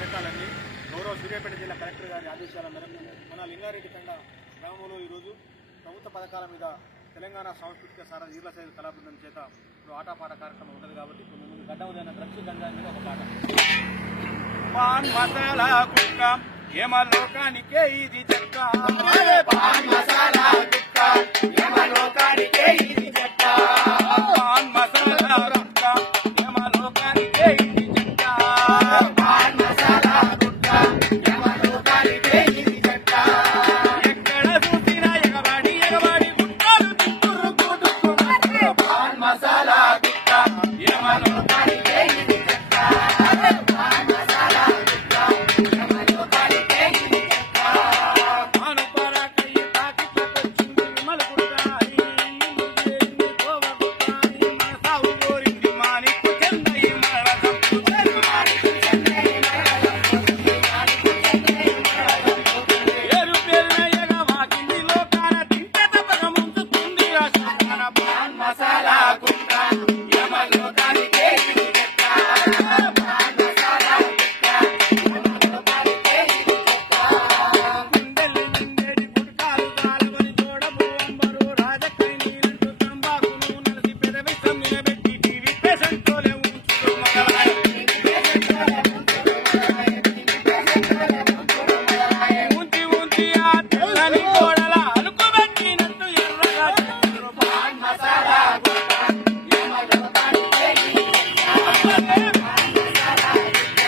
పథకాలన్నీ గౌరవ సూర్యాపేట జిల్లా కలెక్టర్ గారి ఆదేశాల మేరకు మన లింగారెడ్డి తండ గ్రామంలో ఈరోజు ప్రభుత్వ పథకాల మీద తెలంగాణ సాంస్కృతిక సార ఈర్ల సైజు కళాబృందం చేత ఇప్పుడు ఆటపాట కార్యక్రమం ఉంటుంది కాబట్టి ఇప్పుడు ముందు గడ్డ ఉదయన ద్రక్ష గంగా మీద ఒక పాట. పాన్ మసాలా కుక్క యమలోకానికే ఇది చెక్క, పాన్ మసాలా కుక్క యమలోకానికే ఇది చెక్క, పాన్ మసాలా కుక్క యమలోకానికే ఇది చెక్క, పాన్ మసాలా కుక్క యమలోకానికే ఇది చెక్క. ఎక్కడ చూసినా ఎగవాడి ఎగవాడి గుట్టలు తిప్పురు కూడుకున్నారు, పాన్ మసాలా కుక్క యమలోకానికే ఇది చెక్క, పాన్ మసాలా కుక్క యమలోకానికే ఇది చెక్క. అనుపరాకయ్య తాకిట్లకొచ్చింది విమల గుట్టాయి, ముజేరింది కోవ గుట్టాయి, మన సాగు కోరింది మానికు చెన్నై మరదపు, మానికు చెన్నై మరదపు, మానికు చెన్నై మరదపు. ఏరు పేరున ఎగవాకింది లోకాన తింటే తప్పక ముంచుతుంది రాష్ట్రాన, పాన్ మసాలా గుట్ట యమలోకానికే ఇది చెక్క, పాన్ మసాలా గుట్ట యమలోకానికే ఇది చెక్క. గుండెలు నిండేటి గుట్కాలు కాలవని జోడము అంబరు రాజకై నీలంటూ తంబాకును నలసి పెదవి సమ్మినబెట్టి టీవీ పేషెంట్లోనే ఉంచుడు మగవాయ, ఉంచి ఉంచి ఆ తెల్లని గోడల అలుకుబెట్టినట్టు ఎర్రగా చెట్టురు, పాన్ మసాలా గుట్ట యమలోకానికే ఇది చెక్క, పాన్ మసాలా గుట్ట